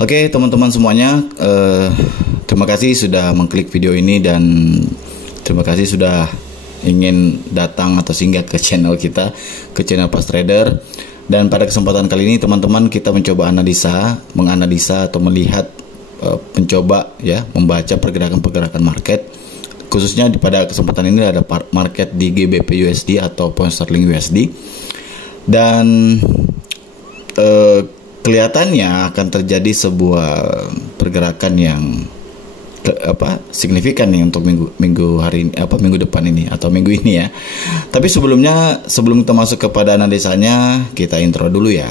Oke teman-teman semuanya, terima kasih sudah mengklik video ini dan terima kasih sudah ingin datang atau singgah ke channel kita, ke channel Pas Trader. Dan pada kesempatan kali ini teman-teman kita mencoba menganalisa atau melihat, mencoba ya membaca pergerakan market. Khususnya pada kesempatan ini ada market di GBP USD atau Pound Sterling USD. Dan kelihatannya akan terjadi sebuah pergerakan yang signifikan nih untuk minggu depan ini atau minggu ini ya. Tapi sebelum kita masuk kepada analisanya, kita intro dulu ya.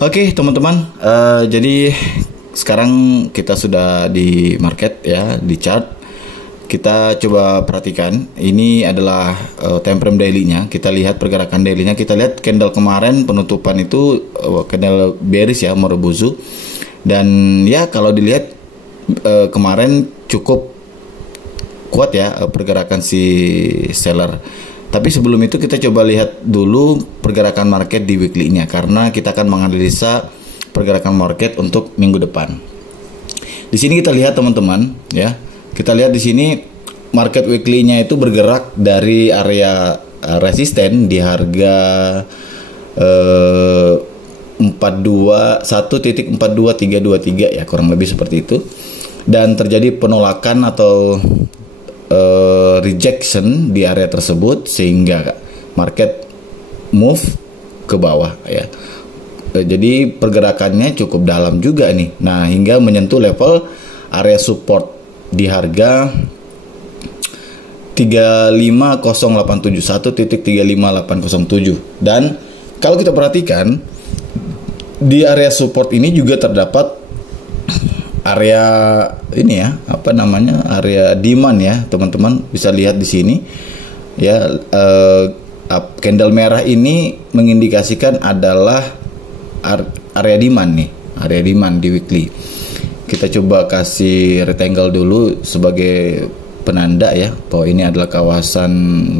Oke teman-teman, jadi sekarang kita sudah di market ya, di chart. Kita coba perhatikan, ini adalah time frame daily-nya. Kita lihat pergerakan daily-nya. Kita lihat candle kemarin penutupan itu candle bearish ya, Marubozu. Dan ya kalau dilihat kemarin cukup kuat ya pergerakan si seller. Tapi sebelum itu kita coba lihat dulu pergerakan market di weekly-nya, karena kita akan menganalisa pergerakan market untuk minggu depan. Di sini kita lihat teman-teman ya. Kita lihat di sini market weekly-nya itu bergerak dari area resisten di harga 1.42323 ya, kurang lebih seperti itu. Dan terjadi penolakan atau rejection di area tersebut sehingga market move ke bawah ya. Jadi pergerakannya cukup dalam juga nih. Nah, hingga menyentuh level area support di harga 35081.35807. Dan kalau kita perhatikan di area support ini juga terdapat area ini ya, area demand ya, teman-teman bisa lihat di sini ya. Candle merah ini mengindikasikan adalah area demand nih, area demand di weekly. Kita coba kasih rectangle dulu sebagai penanda ya, bahwa ini adalah kawasan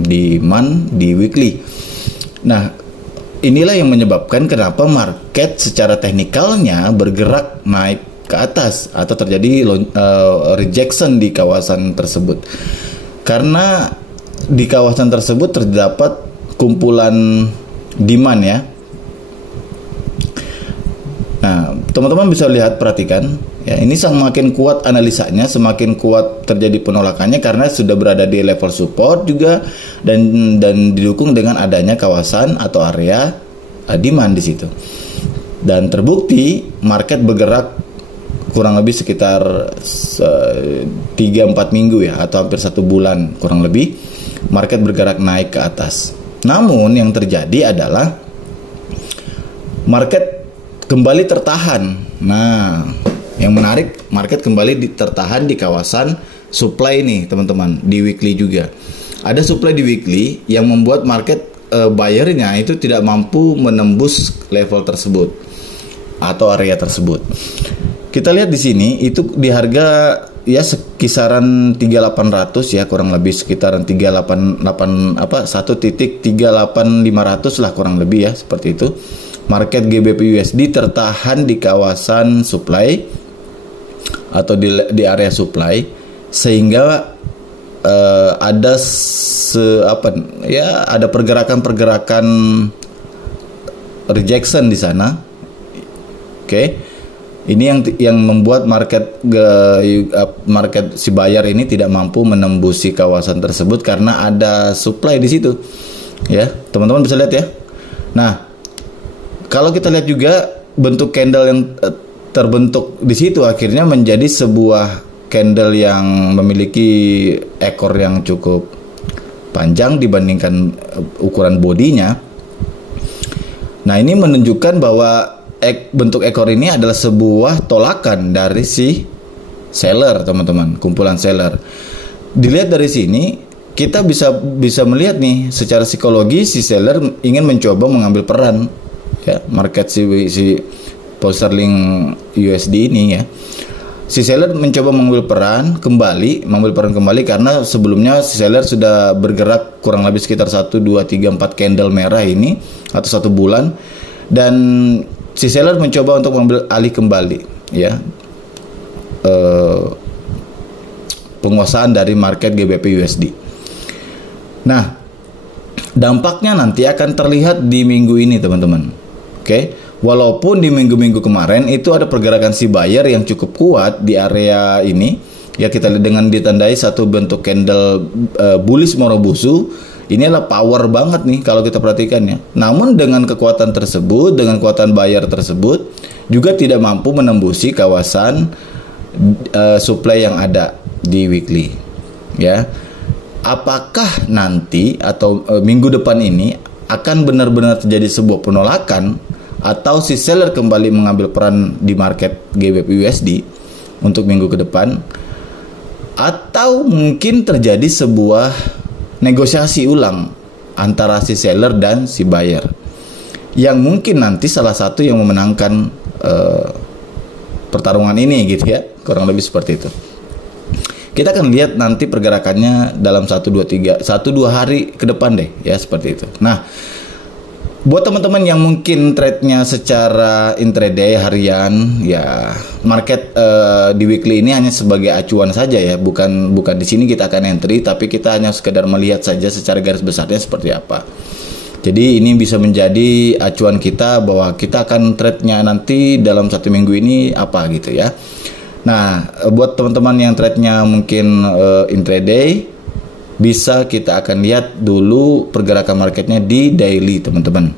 demand di weekly. Nah, inilah yang menyebabkan kenapa market secara teknikalnya bergerak naik ke atas atau terjadi rejection di kawasan tersebut, karena di kawasan tersebut terdapat kumpulan demand ya. Nah, teman-teman bisa lihat, perhatikan ya, ini semakin kuat analisanya, semakin kuat terjadi penolakannya karena sudah berada di level support juga, dan didukung dengan adanya kawasan atau area demand di situ. Dan terbukti market bergerak kurang lebih sekitar 3-4 minggu ya, atau hampir 1 bulan kurang lebih, market bergerak naik ke atas. Namun yang terjadi adalah market kembali tertahan. Nah, yang menarik, market kembali tertahan di kawasan supply nih teman-teman, di weekly juga. Ada supply di weekly yang membuat market buyernya itu tidak mampu menembus level tersebut atau area tersebut. Kita lihat di sini itu di harga ya kisaran 3800 ya, kurang lebih sekitaran 1.38500 lah kurang lebih ya, seperti itu. Market GBP USD tertahan di kawasan supply atau di area supply, sehingga ada pergerakan rejection di sana. Oke. Ini yang membuat market si buyer ini tidak mampu menembusi kawasan tersebut karena ada supply di situ. Ya, teman-teman bisa lihat ya. Nah, kalau kita lihat juga bentuk candle yang terbentuk di situ akhirnya menjadi sebuah candle yang memiliki ekor yang cukup panjang dibandingkan ukuran bodinya. Nah, ini menunjukkan bahwa bentuk ekor ini adalah sebuah tolakan dari si seller, teman-teman, kumpulan seller. Dilihat dari sini, kita bisa melihat nih secara psikologi si seller ingin mencoba mengambil peran ya, market si pound sterling USD ini ya. Si seller mencoba mengambil peran kembali karena sebelumnya si seller sudah bergerak kurang lebih sekitar 1, 2, 3, 4 candle merah ini atau 1 bulan, dan si seller mencoba untuk mengambil alih kembali ya penguasaan dari market GBP USD. Nah, dampaknya nanti akan terlihat di minggu ini teman-teman. Oke. Walaupun di minggu-minggu kemarin itu ada pergerakan si buyer yang cukup kuat di area ini, ya kita lihat dengan ditandai satu bentuk candle bullish Morobusu, ini adalah power banget nih kalau kita perhatikan ya. Namun dengan kekuatan tersebut, dengan kekuatan buyer tersebut, juga tidak mampu menembusi kawasan supply yang ada di weekly, ya. Apakah nanti atau minggu depan ini akan benar-benar terjadi sebuah penolakan, atau si seller kembali mengambil peran di market GBP USD untuk minggu ke depan, atau mungkin terjadi sebuah negosiasi ulang antara si seller dan si buyer yang mungkin nanti salah satu yang memenangkan pertarungan ini gitu ya, kurang lebih seperti itu. Kita akan lihat nanti pergerakannya dalam 1-2 hari ke depan deh ya, seperti itu. Nah, buat teman-teman yang mungkin trade-nya secara intraday harian, ya market di weekly ini hanya sebagai acuan saja ya, bukan di sini kita akan entry, tapi kita hanya sekedar melihat saja secara garis besarnya seperti apa. Jadi ini bisa menjadi acuan kita bahwa kita akan trade-nya nanti dalam 1 minggu ini apa gitu ya. Nah, buat teman-teman yang trade-nya mungkin intraday, bisa kita akan lihat dulu pergerakan marketnya di daily teman-teman.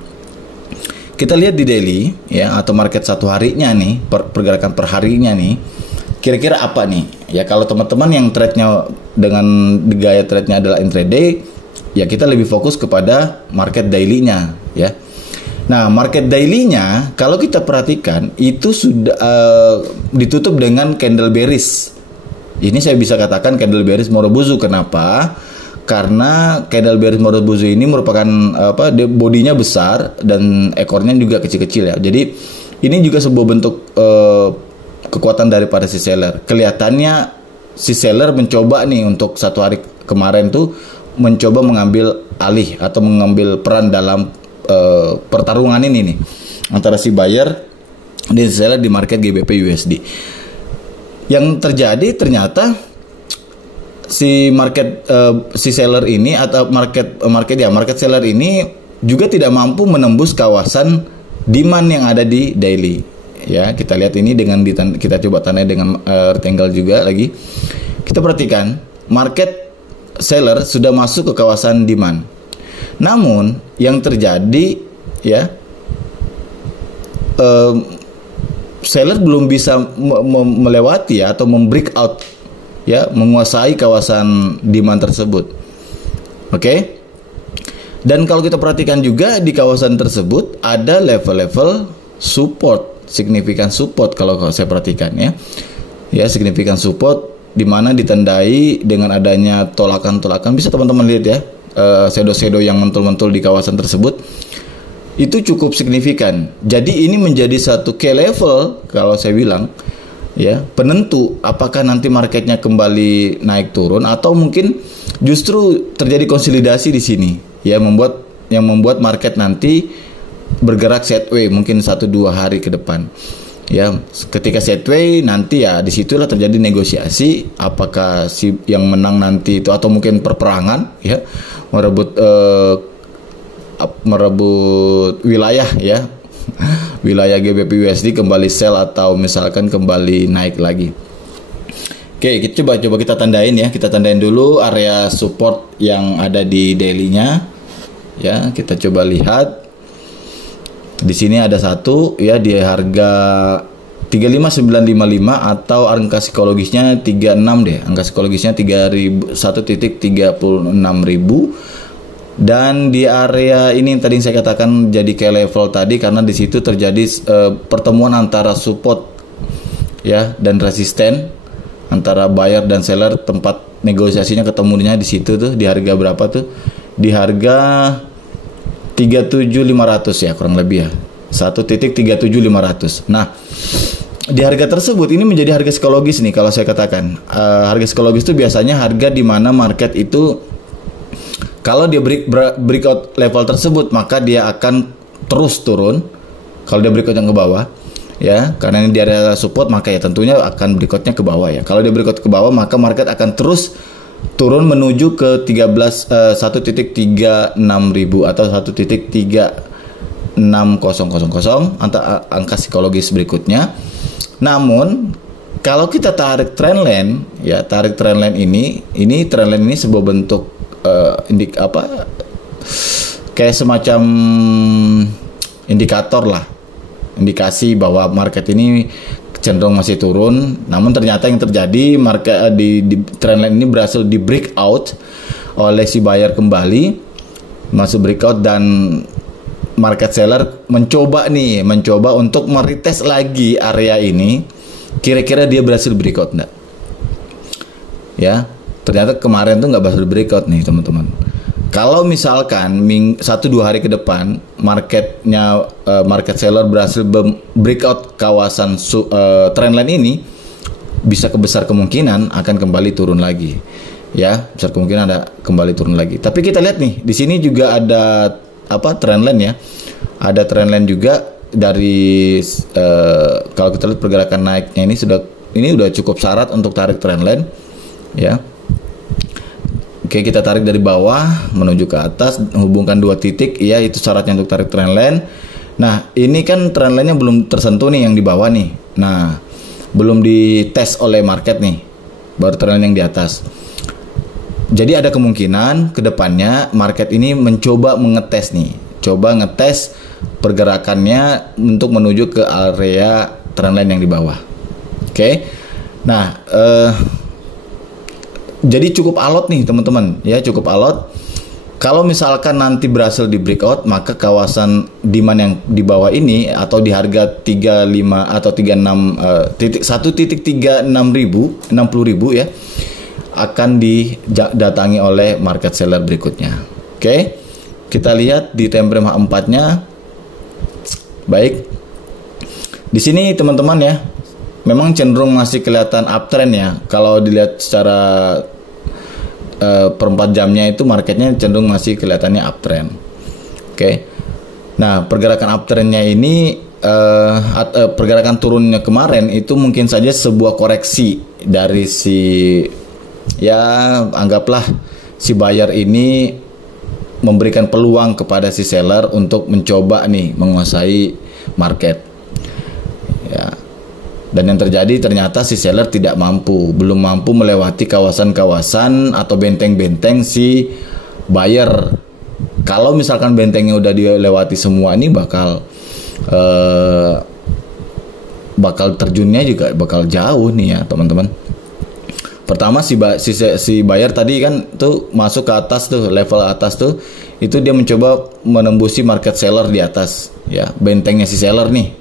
Kita lihat di daily ya, atau market satu harinya nih, pergerakan per harinya nih, kira-kira apa nih ya. Kalau teman-teman yang trade-nya dengan gaya trade-nya adalah intraday, ya kita lebih fokus kepada market daily-nya ya. Nah, market daily-nya kalau kita perhatikan itu sudah ditutup dengan candle bearish. Ini saya bisa katakan candle bearish Morobusu. Kenapa? Karena candle bearish Morobusu ini merupakan bodinya besar dan ekornya juga kecil-kecil ya. Jadi ini juga sebuah bentuk kekuatan daripada si seller. Kelihatannya si seller mencoba nih untuk 1 hari kemarin tuh mencoba mengambil alih atau mengambil peran dalam pertarungan ini nih antara si buyer dan si seller di market GBP USD. Yang terjadi ternyata si seller ini atau market seller ini juga tidak mampu menembus kawasan demand yang ada di daily ya. Kita lihat ini dengan kita coba tandai dengan rectangle juga lagi. Kita perhatikan market seller sudah masuk ke kawasan demand, namun yang terjadi ya, seller belum bisa melewati ya, atau membreak out ya, menguasai kawasan demand tersebut. Oke. Dan kalau kita perhatikan juga di kawasan tersebut ada level-level support, signifikan support kalau saya perhatikan ya. Ya, signifikan support di mana ditandai dengan adanya tolakan-tolakan. Bisa teman-teman lihat ya, shadow-shadow yang mentul-mentul di kawasan tersebut itu cukup signifikan. Jadi ini menjadi satu key level kalau saya bilang ya, penentu apakah nanti marketnya kembali naik turun atau mungkin justru terjadi konsolidasi di sini ya, yang membuat market nanti bergerak sideways mungkin 1-2 hari ke depan ya. Ketika sideways nanti ya disitulah terjadi negosiasi, apakah si yang menang nanti itu atau mungkin perperangan ya, merebut wilayah ya, wilayah GBP USD kembali sell atau misalkan kembali naik lagi. Oke, kita coba kita tandain ya. Kita tandain dulu area support yang ada di daily-nya. Ya, kita coba lihat. Di sini ada satu ya di harga 35955 atau angka psikologisnya 36 deh. Angka psikologisnya 1.36.000. Dan di area ini tadi saya katakan jadi kayak level tadi karena di situ terjadi pertemuan antara support ya dan resisten antara buyer dan seller. Tempat negosiasinya ketemunya di situ tuh, di harga berapa tuh? Di harga 37.500 ya kurang lebih ya. 1.37500. Nah, di harga tersebut ini menjadi harga psikologis nih kalau saya katakan. Harga psikologis itu biasanya harga di mana market itu kalau dia breakout level tersebut maka dia akan terus turun. Kalau dia breakout yang ke bawah ya, karena ini di area support maka ya tentunya akan breakoutnya ke bawah ya. Kalau dia breakout ke bawah maka market akan terus turun menuju ke 1.36.000 atau 1.36000 angka psikologis berikutnya. Namun kalau kita tarik trendline ya, tarik trendline ini trendline ini sebuah bentuk kayak semacam indikator lah, indikasi bahwa market ini cenderung masih turun. Namun ternyata yang terjadi market di trendline ini berhasil di breakout oleh si buyer kembali, masuk breakout, dan market seller mencoba untuk meretest lagi area ini. Kira-kira dia berhasil breakout enggak? Ya, ternyata kemarin tuh nggak berhasil breakout nih teman-teman. Kalau misalkan 1-2 hari ke depan market seller berhasil breakout kawasan trendline ini, bisa besar kemungkinan akan kembali turun lagi. Ya, besar kemungkinan ada kembali turun lagi. Tapi kita lihat nih, di sini juga ada trendline ya. Ada trendline juga dari kalau kita lihat pergerakan naiknya ini sudah cukup syarat untuk tarik trendline ya. Oke, kita tarik dari bawah menuju ke atas, hubungkan 2 titik, ya itu syaratnya untuk tarik trendline. Nah, ini kan trendline-nya belum tersentuh nih yang di bawah nih. Nah, belum dites oleh market nih, baru trendline yang di atas. Jadi ada kemungkinan ke depannya market ini mencoba mengetes nih, coba ngetes pergerakannya untuk menuju ke area trendline yang di bawah. Oke. Nah, jadi cukup alot nih teman-teman, ya cukup alot. Kalau misalkan nanti berhasil di breakout, maka kawasan demand yang di bawah ini atau di harga 35 atau 1.360.000 ya akan didatangi oleh market seller berikutnya. Oke. Kita lihat di time frame H4-nya. Baik. Di sini teman-teman ya, memang cenderung masih kelihatan uptrend ya. Kalau dilihat secara per 4 jamnya itu marketnya cenderung masih kelihatannya uptrend. Oke. Nah, pergerakan uptrendnya ini pergerakan turunnya kemarin itu mungkin saja sebuah koreksi dari anggaplah si buyer ini memberikan peluang kepada si seller untuk mencoba nih menguasai market. Ya. Dan yang terjadi ternyata si seller belum mampu melewati kawasan-kawasan atau benteng-benteng si buyer. Kalau misalkan bentengnya udah dilewati semua, ini bakal terjunnya juga bakal jauh nih ya teman-teman. Pertama si buyer tadi kan tuh masuk ke atas tuh, level atas tuh, itu dia mencoba menembusi market seller di atas ya, bentengnya si seller nih.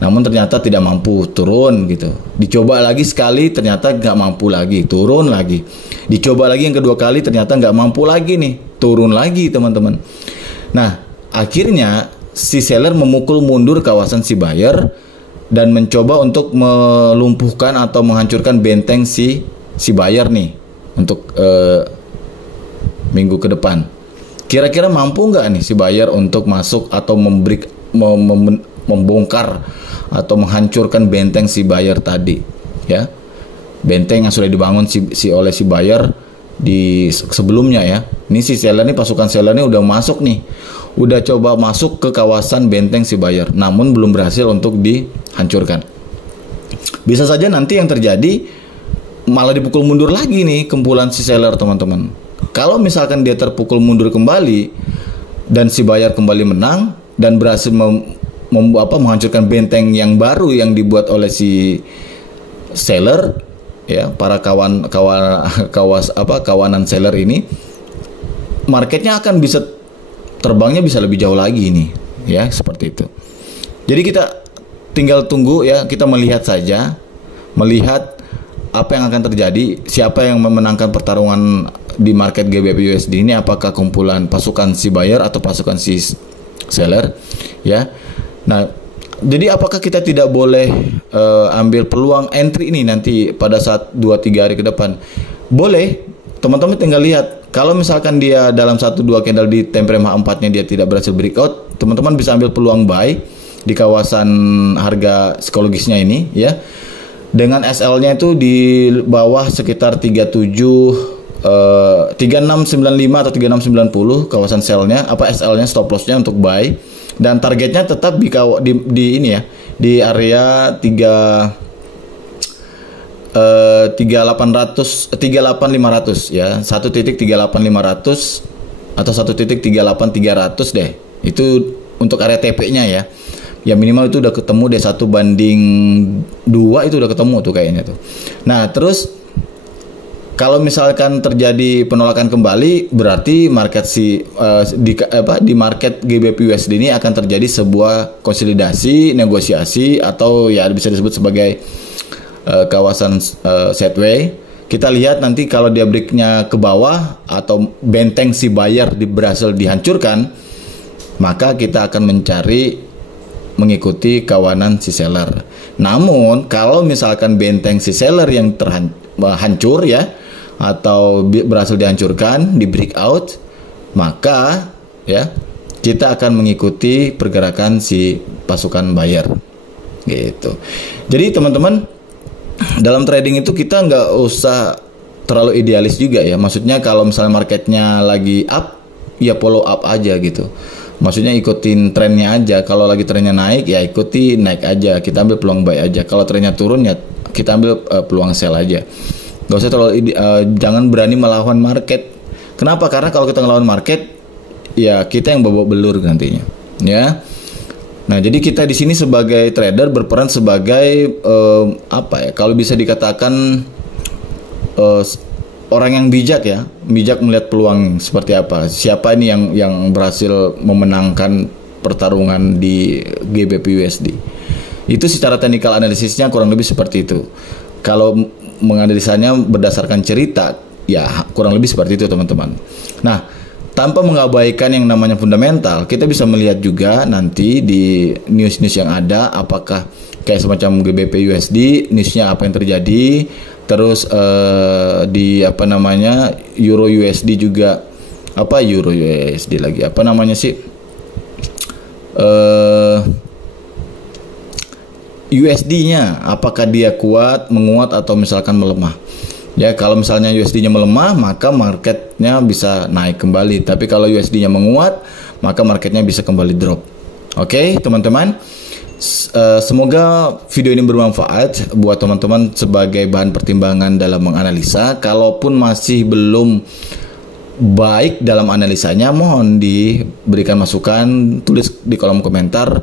Namun ternyata tidak mampu, turun gitu. Dicoba lagi sekali, ternyata nggak mampu lagi, turun lagi. Dicoba lagi yang kedua kali, ternyata nggak mampu lagi nih, turun lagi teman-teman. Nah, akhirnya si seller memukul mundur kawasan si buyer dan mencoba untuk melumpuhkan atau menghancurkan benteng si buyer nih untuk minggu ke depan. Kira-kira mampu nggak nih si buyer untuk masuk atau membongkar atau menghancurkan benteng si buyer tadi ya, benteng yang sudah dibangun oleh si buyer di sebelumnya ya. Ini si seller nih, pasukan seller ini udah masuk nih, udah coba masuk ke kawasan benteng si buyer, namun belum berhasil untuk dihancurkan. Bisa saja nanti yang terjadi malah dipukul mundur lagi nih kumpulan si seller teman-teman. Kalau misalkan dia terpukul mundur kembali dan si buyer kembali menang dan berhasil menghancurkan benteng yang baru yang dibuat oleh si seller ya, para kawanan seller ini, marketnya akan bisa terbangnya bisa lebih jauh lagi nih ya, seperti itu. Jadi kita tinggal tunggu ya, kita melihat saja, melihat apa yang akan terjadi, siapa yang memenangkan pertarungan di market GBP USD ini, apakah kumpulan pasukan si buyer atau pasukan si seller ya. Nah, jadi apakah kita tidak boleh ambil peluang entry ini nanti pada saat 2-3 hari ke depan? Boleh, teman-teman tinggal lihat. Kalau misalkan dia dalam 1-2 candle di time frame H4-nya dia tidak berhasil breakout, teman-teman bisa ambil peluang buy di kawasan harga psikologisnya ini ya. Dengan SL-nya itu di bawah sekitar 3695 atau 3690 kawasan sell-nya, SL-nya, stop loss-nya untuk buy, dan targetnya tetap di ini ya, di area 38500 ya, 1.38500 atau 1.38300 deh. Itu untuk area TP-nya ya. Ya minimal itu udah ketemu deh, 1:2 itu udah ketemu tuh kayaknya tuh. Nah, terus kalau misalkan terjadi penolakan kembali, berarti market di market GBP USD ini akan terjadi sebuah konsolidasi, negosiasi, atau ya bisa disebut sebagai kawasan sideway. Kita lihat nanti kalau dia breaknya ke bawah atau benteng si buyer berhasil dihancurkan, maka kita akan mengikuti kawanan si seller. Namun kalau misalkan benteng si seller yang hancur ya, atau berhasil dihancurkan, di breakout, maka ya kita akan mengikuti pergerakan si pasukan buyer gitu. Jadi teman-teman, dalam trading itu kita nggak usah terlalu idealis juga ya. Maksudnya kalau misalnya marketnya lagi up, ya follow up aja gitu. Maksudnya ikutin trennya aja. Kalau lagi trennya naik, ya ikuti naik aja. Kita ambil peluang buy aja. Kalau trennya turun, ya kita ambil peluang sell aja. Gak usah terlalu jangan berani melawan market. Kenapa? Karena kalau kita ngelawan market, ya kita yang babak belur nantinya. Ya. Nah, jadi kita di sini sebagai trader berperan sebagai kalau bisa dikatakan orang yang bijak ya, bijak melihat peluang seperti apa. Siapa ini yang berhasil memenangkan pertarungan di GBP USD. Itu secara technical analisisnya kurang lebih seperti itu. Kalau menganalisanya berdasarkan cerita, ya kurang lebih seperti itu teman-teman. Nah, tanpa mengabaikan yang namanya fundamental, kita bisa melihat juga nanti di news-news yang ada, apakah kayak semacam GBP USD, newsnya apa yang terjadi. Terus di Euro USD juga, Euro USD lagi USD-nya apakah dia menguat atau misalkan melemah. Ya, kalau misalnya USD-nya melemah, maka marketnya bisa naik kembali. Tapi kalau USD-nya menguat, maka marketnya bisa kembali drop. Oke, teman-teman. Semoga video ini bermanfaat buat teman-teman sebagai bahan pertimbangan dalam menganalisa. Kalaupun masih belum baik dalam analisanya, mohon diberikan masukan, tulis di kolom komentar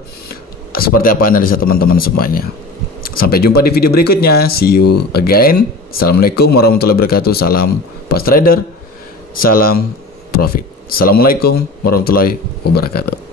seperti apa analisa teman-teman semuanya. Sampai jumpa di video berikutnya. See you again. Assalamualaikum warahmatullahi wabarakatuh. Salam pas trader, salam profit. Assalamualaikum warahmatullahi wabarakatuh.